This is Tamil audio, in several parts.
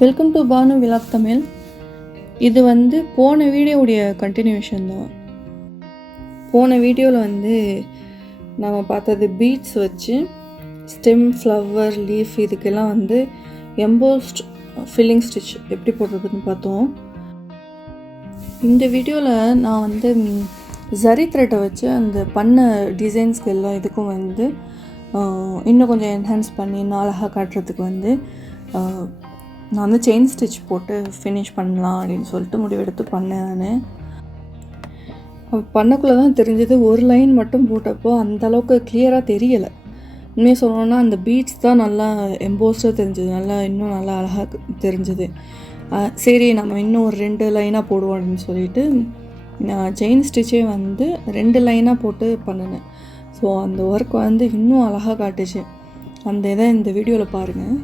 Welcome to Banu vlog Tamil. இது போன வீடியோவுடைய கண்டினியூஷன் தான். போன வீடியோவில் நம்ம பார்த்தது பீட்ஸ் வச்சு ஸ்டெம், ஃப்ளவர், லீஃப் இதுக்கெல்லாம் எம்போஸ்ட் ஃபில்லிங் ஸ்டிச் எப்படி போடுறதுன்னு பார்த்தோம். இந்த வீடியோவில் நான் ஜரி த்ரெட்டை வச்சு அந்த பண்ண டிசைன்ஸ்க்கு எல்லாம் இதுக்கும் இன்னும் கொஞ்சம் என்ஹான்ஸ் பண்ணி இன்னும் அழகாக காட்டுறதுக்கு நான் செயின் ஸ்டிச் போட்டு ஃபினிஷ் பண்ணலாம் அப்படின்னு சொல்லிட்டு முடிவெடுத்து பண்ணேன். நான் பண்ணக்குள்ளே தான் தெரிஞ்சது, ஒரு லைன் மட்டும் போட்டப்போ அந்தளவுக்கு கிளியராக தெரியலை. உண்மையாக சொல்லணுன்னா அந்த பீட்ஸ் தான் நல்லா எம்போஸ்டாக தெரிஞ்சது, இன்னும் நல்லா அழகாக தெரிஞ்சது. சரி நம்ம இன்னும் ஒரு 2 லைனாக போடுவோம் அப்படின்னு சொல்லிட்டு நான் செயின் ஸ்டிச்சே 2 லைனாக போட்டு பண்ணினேன். ஸோ அந்த ஒர்க் இன்னும் அழகாக காட்டுச்சு. அந்த இதை இந்த வீடியோவில் பாருங்கள்.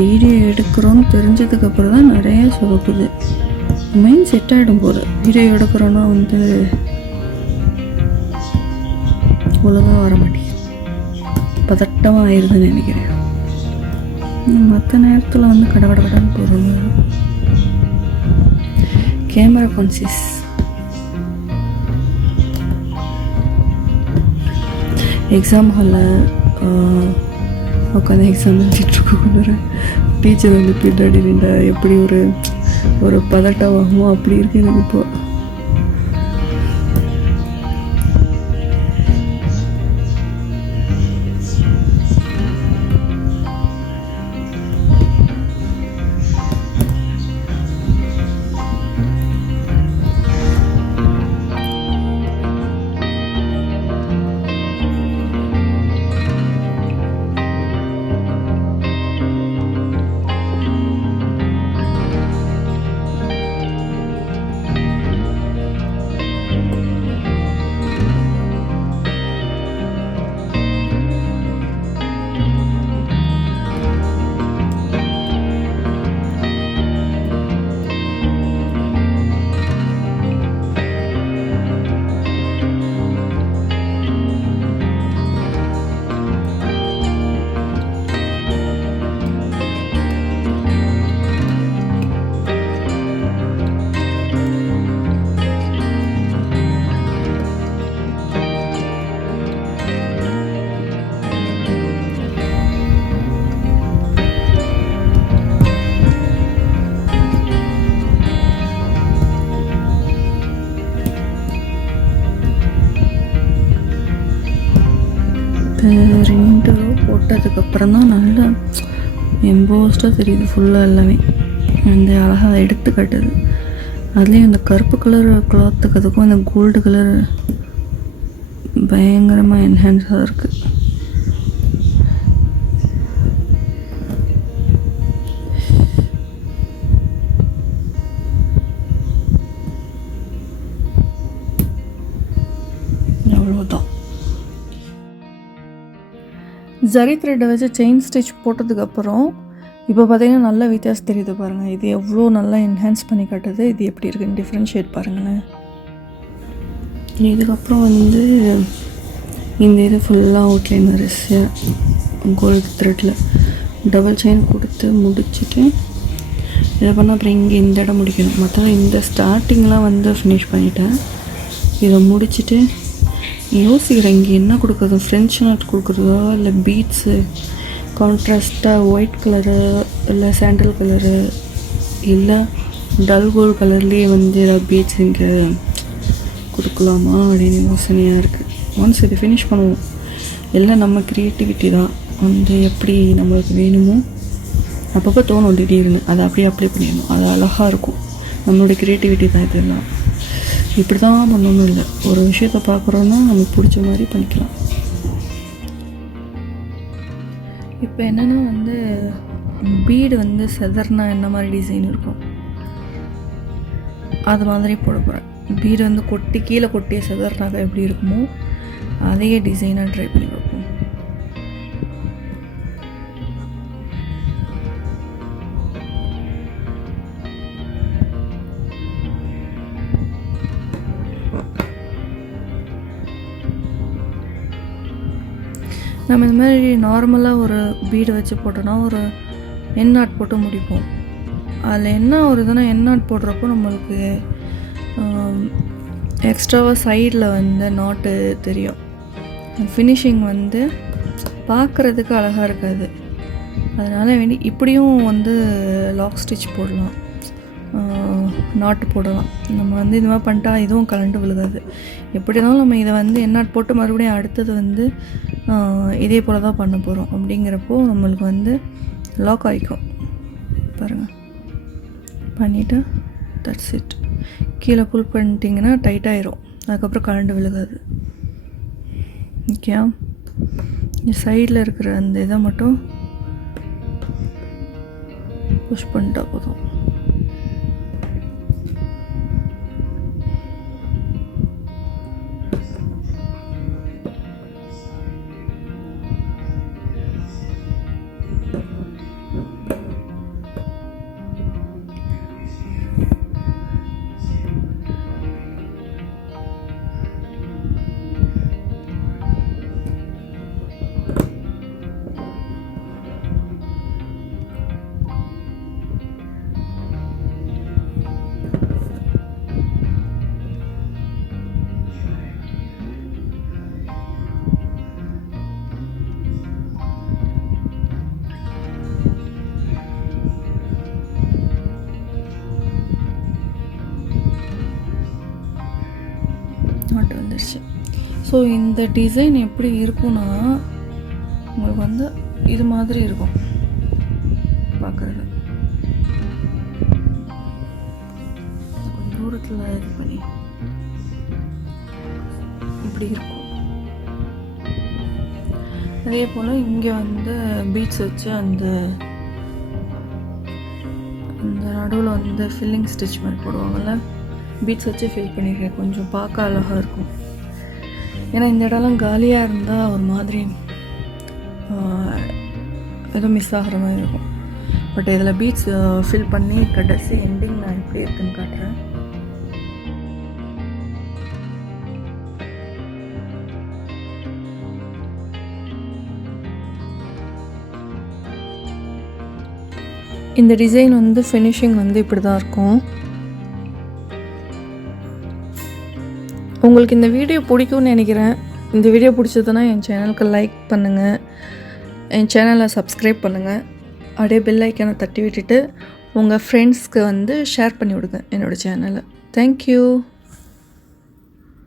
வீடியோ எடுக்கிறோன்னு தெரிஞ்சதுக்கப்புறம் தான் நிறைய சொதப்புது. மைண்ட் செட் ஆகிடும் போது வீடியோ எடுக்கிறோன்னா ஒழுங்காக வர மாட்டேங்குது, பதட்டமாக ஆயிடுதுன்னு நினைக்கிறேன். மற்ற நேரத்தில் கடகடன்னு போகிறது. Camera conscious. எக்ஸாம் ஹாலில் உட்காந்து எக்ஸாம் எழுதிட்டுருக்க டீச்சர் பின்னாடி நின்றா எப்படி ஒரு பதட்டமாகுமோ அப்படி இருக்கு எனக்கு இப்போ. போட்டதுக்கப்புறம் தான் நல்லா எம்போஸ்டாக தெரியுது ஃபுல்லாக எல்லாமே. இந்த அழகாக அதை எடுத்து கட்டுது. அதுலேயும் இந்த கருப்பு கலர் கிளாத்துக்கு அதுக்கும் இந்த கோல்டு கலர் பயங்கரமாக என்ஹான்ஸாக இருக்குது. அவ்வளோதான். ஜரி த்ரெட்டை வச்சு செயின் ஸ்டிச் போட்டதுக்கப்புறம் இப்போ பார்த்தீங்கன்னா நல்ல வித்தியாசம் தெரியுது பாருங்கள். இது எவ்வளோ நல்லா என்ஹான்ஸ் பண்ணி காட்டுது. இது எப்படி இருக்குன்னு டிஃப்ரென்ஷியேட் பாருங்களேன். இதுக்கப்புறம் வந்து இந்த இது ஃபுல்லாக அவுட்லைன் வரிசையாக கோல்டு த்ரெட்டில் டபுள் செயின் கொடுத்து முடிச்சுட்டு இதை பண்ணால் அப்புறம் இங்கே இந்த இடம் முடிக்கணும். மற்றவங்க இந்த ஸ்டார்டிங்லாம் வந்து ஃபினிஷ் பண்ணிட்டேன். இதை முடிச்சுட்டு யோசிக்கிறேன் இங்கே என்ன கொடுக்குறது, ஃப்ரெஞ்ச் நாட் கொடுக்குறதா இல்லை பீட்ஸு கான்ட்ராஸ்ட்டாக ஒயிட் கலரு இல்லை சாண்டல் கலரு இல்லை டல் கோல்டு கலர்லேயே வந்து ஏதாவது பீட்ஸ் இங்கே கொடுக்கலாமா அப்படின்னு யோசனையாக இருக்குது. ஒன்ஸ் இது ஃபினிஷ் பண்ணுவோம். எல்லாம் நம்ம க்ரியேட்டிவிட்டி தான். வந்து எப்படி நம்மளுக்கு வேணுமோ அப்பப்போ தோணும் திடீர்னு அதை அப்படியே அப்ளை பண்ணிடணும். அது அழகாக இருக்கும். நம்மளுடைய க்ரியேட்டிவிட்டி தான் இதெல்லாம். இப்படி தான் பண்ணணும் இல்லை. ஒரு விஷயத்தை பார்க்குறோன்னா நமக்கு பிடிச்ச மாதிரி பண்ணிக்கலாம். இப்போ என்னென்னா வந்து பீடு வந்து செதர்னா என்ன மாதிரி டிசைன் இருக்கும் அது மாதிரி போட போகிறேன். பீடு வந்து கொட்டி கீழே கொட்டிய செதர்னாக்க எப்படி இருக்குமோ அதே டிசைனாக ட்ரை பண்ணி பார்ப்போம். நம்ம இந்த மாதிரி நார்மலாக ஒரு பீடு வச்சு போட்டோன்னா ஒரு என் நாட் போட்டு முடிப்போம். அதில் என்ன ஒரு இதுனா என் நாட் போடுறப்போ நம்மளுக்கு எக்ஸ்ட்ராவாக சைடில் வந்து நாட்டு தெரியும். ஃபினிஷிங் வந்து பார்க்குறதுக்கு அழகாக இருக்காது. அதனால் வேண்டி இப்படியும் வந்து லாக் ஸ்டிச் போடலாம், நாட்டு போடலாம். நம்ம வந்து இது மாதிரி பண்ணிட்டா இதுவும் கலண்டு விழுகாது. எப்படி இருந்தாலும் நம்ம இதை வந்து என்னாட் போட்டு மறுபடியும் அடுத்தது வந்து இதே போல் தான் பண்ண போகிறோம். அப்படிங்கிறப்போ நம்மளுக்கு வந்து லாக் ஆகிக்கும் பாருங்கள். பண்ணிவிட்டு தட்ஸ் இட். கீழே புல் பண்ணிட்டிங்கன்னா டைட்டாகிடும். அதுக்கப்புறம் கலண்டு விழுகாது. ஓகே, சைடில் இருக்கிற அந்த இதை மட்டும் புஷ் பண்ணிட்டா போதும். நாட்டு வந்துடுச்சு. ஸோ இந்த டிசைன் எப்படி இருக்குன்னா உங்களுக்கு வந்து இது மாதிரி இருக்கும் பார்க்குறது. கொஞ்சம் தூரத்தில் இது பண்ணி இப்படி இருக்கும். அதே போல் இங்கே வந்து பீட்ஸ் வச்சு அந்த நடுவில் வந்து ஃபில்லிங் ஸ்டிச் மாதிரி போடுவாங்கள்ல, பீட்ஸ் வச்சு ஃபில் பண்ணியிருக்கேன். கொஞ்சம் பார்க்க அழகாக இருக்கும். ஏன்னா இந்த இடம்லாம் காலியாக இருந்தால் ஒரு மாதிரி ஏதோ மிஸ் ஆகிற மாதிரி இருக்கும். பட் இதில் பீட்ஸ் ஃபில் பண்ணி கடைசி எண்டிங் நான் எப்படி இருக்குன்னு காட்டுறேன். இந்த டிசைன் வந்து ஃபினிஷிங் வந்து இப்படி தான் இருக்கும். உங்களுக்கு இந்த வீடியோ பிடிக்கும்னு நினைக்கிறேன். இந்த வீடியோ பிடிச்சதுன்னா என் சேனலுக்கு லைக் பண்ணுங்கள், என் சேனலை சப்ஸ்கிரைப் பண்ணுங்கள், அப்படியே பெல் ஐக்கானை தட்டி விட்டுட்டு உங்கள் ஃப்ரெண்ட்ஸ்க்கு வந்து ஷேர் பண்ணி விடுங்க என்னோடய சேனலை. தேங்க்யூ.